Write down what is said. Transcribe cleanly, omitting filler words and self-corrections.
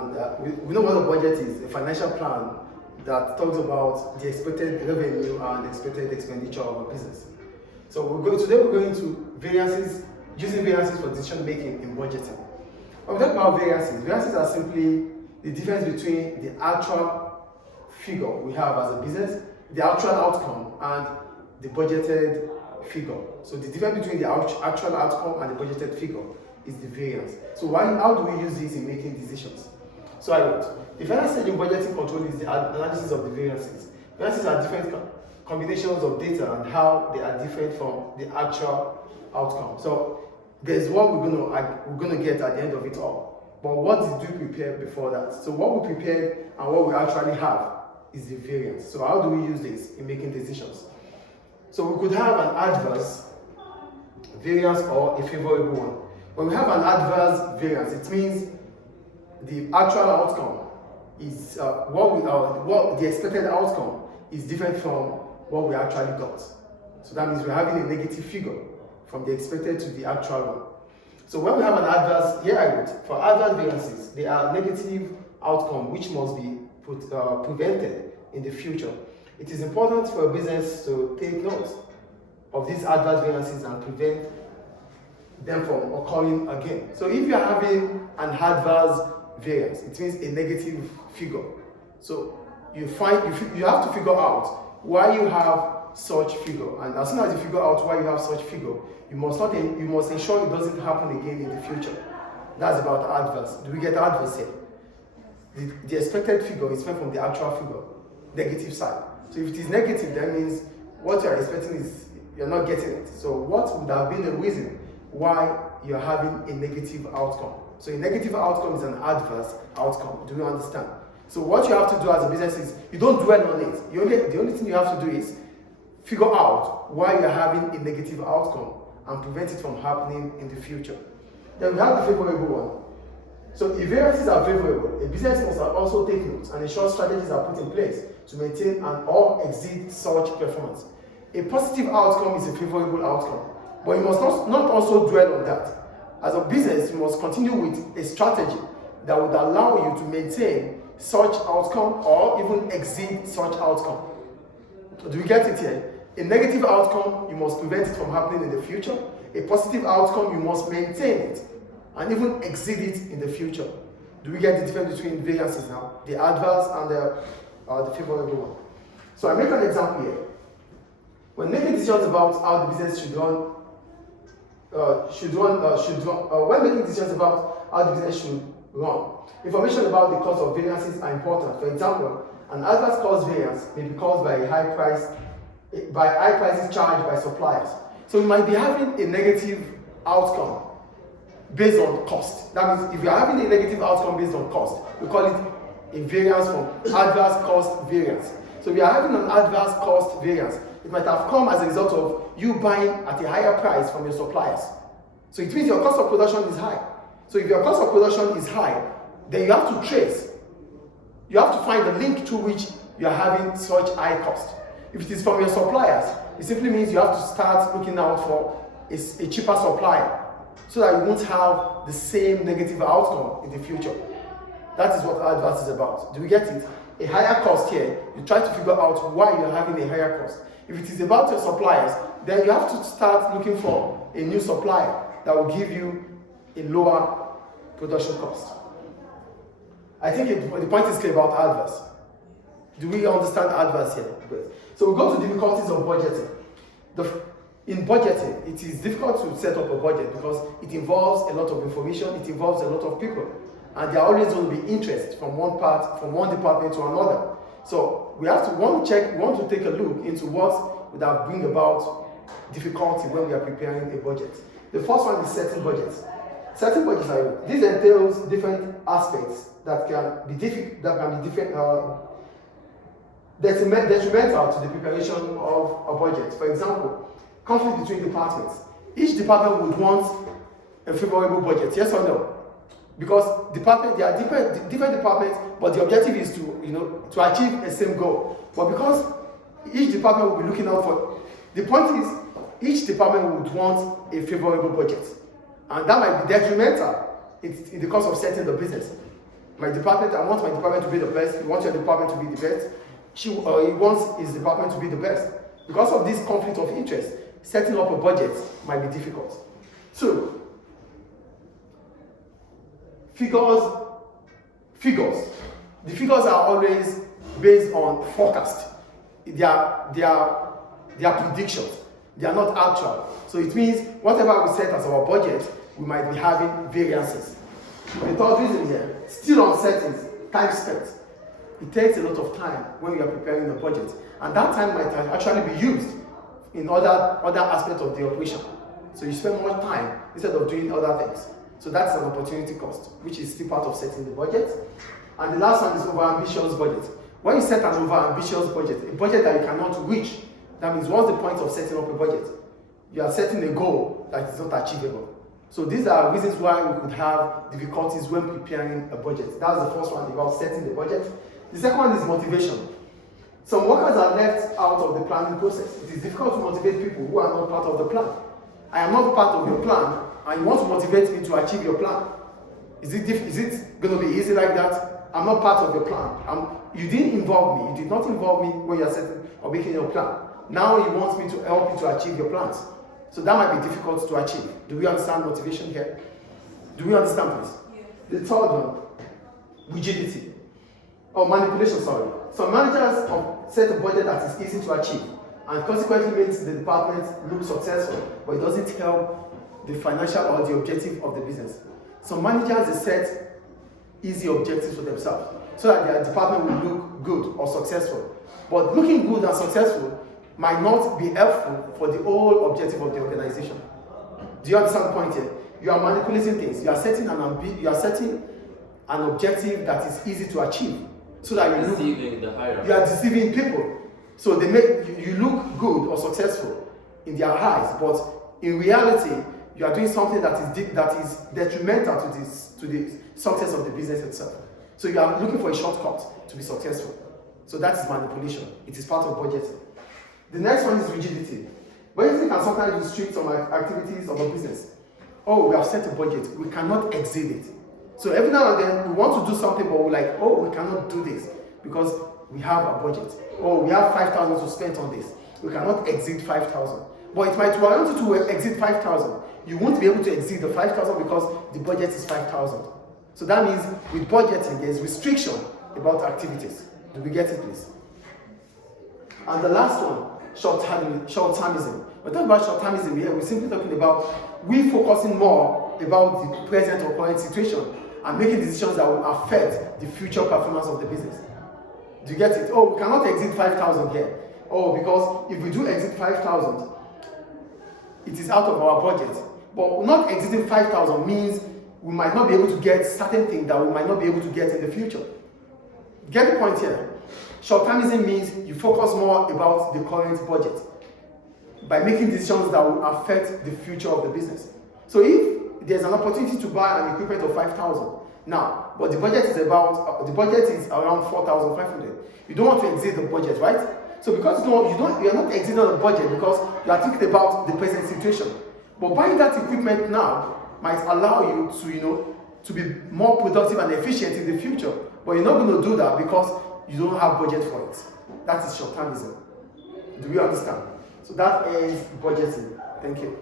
And we know what a budget is, a financial plan that talks about the expected revenue and expected expenditure of a business. So today we're going to variances, using variances for decision making in budgeting. When we talk about variances are simply the difference between the actual figure we have as a business, the actual outcome, and the budgeted figure. So the difference between the actual outcome and the budgeted figure is the variance. So how do we use this in making decisions? So I wrote, the final stage in budgeting control is the analysis of the variances. Variances are different combinations of data and how they are different from the actual outcome. So there's what we're going to get at the end of it all. But what did we prepare before that? So what we prepared and what we actually have is the variance. So how do we use this in making decisions? So we could have an adverse variance or a favorable one. When we have an adverse variance, it means the actual outcome is what the expected outcome is different from what we actually got. So that means we're having a negative figure from the expected to the actual one. So when we have an adverse, here I wrote, for adverse variances, they are negative outcome which must be prevented in the future. It is important for a business to take note of these adverse variances and prevent them from occurring again. So if you're having an adverse variance, it means a negative figure. So you have to figure out why you have such figure, and as soon as you figure out why you have such figure, you must ensure it doesn't happen again in the future. That's about adverse. Do we get adverse here? The expected figure is from the actual figure, negative side. So if it is negative, that means what you are expecting is you're not getting it. So what would have been the reason why you're having a negative outcome? So a negative outcome is an adverse outcome. Do you understand? So what you have to do as a business is you don't dwell on it. The only thing you have to do is figure out why you're having a negative outcome and prevent it from happening in the future. Then we have the favorable one. So if variances are favorable, a business must also take notes and ensure strategies are put in place to maintain and or exceed such performance. A positive outcome is a favorable outcome, but you must not also dwell on that. As a business, you must continue with a strategy that would allow you to maintain such outcome or even exceed such outcome. Do you get it here? A negative outcome, you must prevent it from happening in the future. A positive outcome, you must maintain it and even exceed it in the future. Do we get the difference between variances now? The adverse and the favorable one. So I make an example here. When making decisions about how the business should run, when making decisions about how the business should run, information about the cause of variances are important. For example, an adverse cost variance may be caused by high prices charged by suppliers. So we might be having a negative outcome based on cost. That means if you are having a negative outcome based on cost, we call it a variance from adverse cost variance. So we are having an adverse cost variance. It might have come as a result of you buying at a higher price from your suppliers. So it means your cost of production is high. So if your cost of production is high, then you have to trace. You have to find the link to which you are having such high cost. If it is from your suppliers, it simply means you have to start looking out for a cheaper supplier so that you won't have the same negative outcome in the future. That is what adverse is about. Do we get it? A higher cost here, you try to figure out why you're having a higher cost. If it is about your suppliers, then you have to start looking for a new supplier that will give you a lower production cost. I think the point is clear about adverse. Do we understand adverse here? So we go to difficulties of budgeting. In budgeting, it is difficult to set up a budget because it involves a lot of information, it involves a lot of people, and there are always going to be interest from one department to another. So we want to take a look into what would have bring about difficulty when we are preparing a budget. The first one is setting budgets. Setting budgets this entails different aspects that can be detrimental to the preparation of a budget. For example, conflict between departments. Each department would want a favorable budget, yes or no? Because there are different departments, but the objective is to achieve a same goal. But because each department will be looking out for, the point is, each department would want a favorable budget. And that might be detrimental in the course of setting the business. my department, I want my department to be the best. You want your department to be the best. He wants his department to be the best. Because of this conflict of interest, setting up a budget might be difficult. So, figures. The figures are always based on forecast. They are predictions. They are not actual. So it means whatever we set as our budget, we might be having variances. The third reason here, still uncertain, time spent. It takes a lot of time when you are preparing the budget, and that time might actually be used in other aspects of the operation. So you spend more time instead of doing other things. So that's an opportunity cost, which is still part of setting the budget. And the last one is over-ambitious budget. When you set an over-ambitious budget, a budget that you cannot reach, that means what's the point of setting up a budget? You are setting a goal that is not achievable. So these are reasons why we could have difficulties when preparing a budget. That's the first one about setting the budget. The second one is motivation. Some workers are left out of the planning process. It is difficult to motivate people who are not part of the plan. I am not part of your plan, and you want to motivate me to achieve your plan. Is it going to be easy like that? I'm not part of your plan. You didn't involve me. You did not involve me when you're setting or making your plan. Now you want me to help you to achieve your plans. So that might be difficult to achieve. Do we understand motivation here? Do we understand, please? Yeah. The third one, rigidity. Or manipulation, sorry. Some managers set a budget that is easy to achieve, and consequently makes the department look successful, but it doesn't help the financial or the objective of the business. Some managers, they set easy objectives for themselves, so that their department will look good or successful. But looking good and successful might not be helpful for the whole objective of the organization. Do you understand the point here? You are manipulating things. You are setting an objective that is easy to achieve, so that you are deceiving people. So they make you look good or successful in their eyes, but in reality, you are doing something that is detrimental to the success of the business itself. So you are looking for a shortcut to be successful. So that is manipulation. It is part of budgeting. The next one is rigidity. Budgeting can sometimes restrict some activities of a business. Oh, we have set a budget. We cannot exceed it. So every now and then we want to do something, but we're like, oh, we cannot do this because we have a budget. Oh, we have 5,000 to spend on this. We cannot exceed 5,000. But it might want you to exceed 5,000. You won't be able to exceed the 5,000 because the budget is 5,000. So that means with budgeting, there's restriction about activities. Do we get it, please? And the last one, short-termism. We're talking about short-termism here. We're simply talking about we focusing more about the present or current situation and making decisions that will affect the future performance of the business. Do you get it? Oh, we cannot exceed 5,000 here. Oh, because if we do exceed 5,000, it is out of our budget. But not exceeding 5,000 means we might not be able to get certain things that we might not be able to get in the future. Get the point here? Short-termism means you focus more about the current budget by making decisions that will affect the future of the business. So if there's an opportunity to buy an equipment of 5,000 now, but the budget is around 4,500, you don't want to exceed the budget, right? So because you're not exceeding the budget because you are thinking about the present situation. But buying that equipment now might allow you to be more productive and efficient in the future. But you're not going to do that because you don't have budget for it. That is short-termism. Do you understand? So that ends budgeting. Thank you.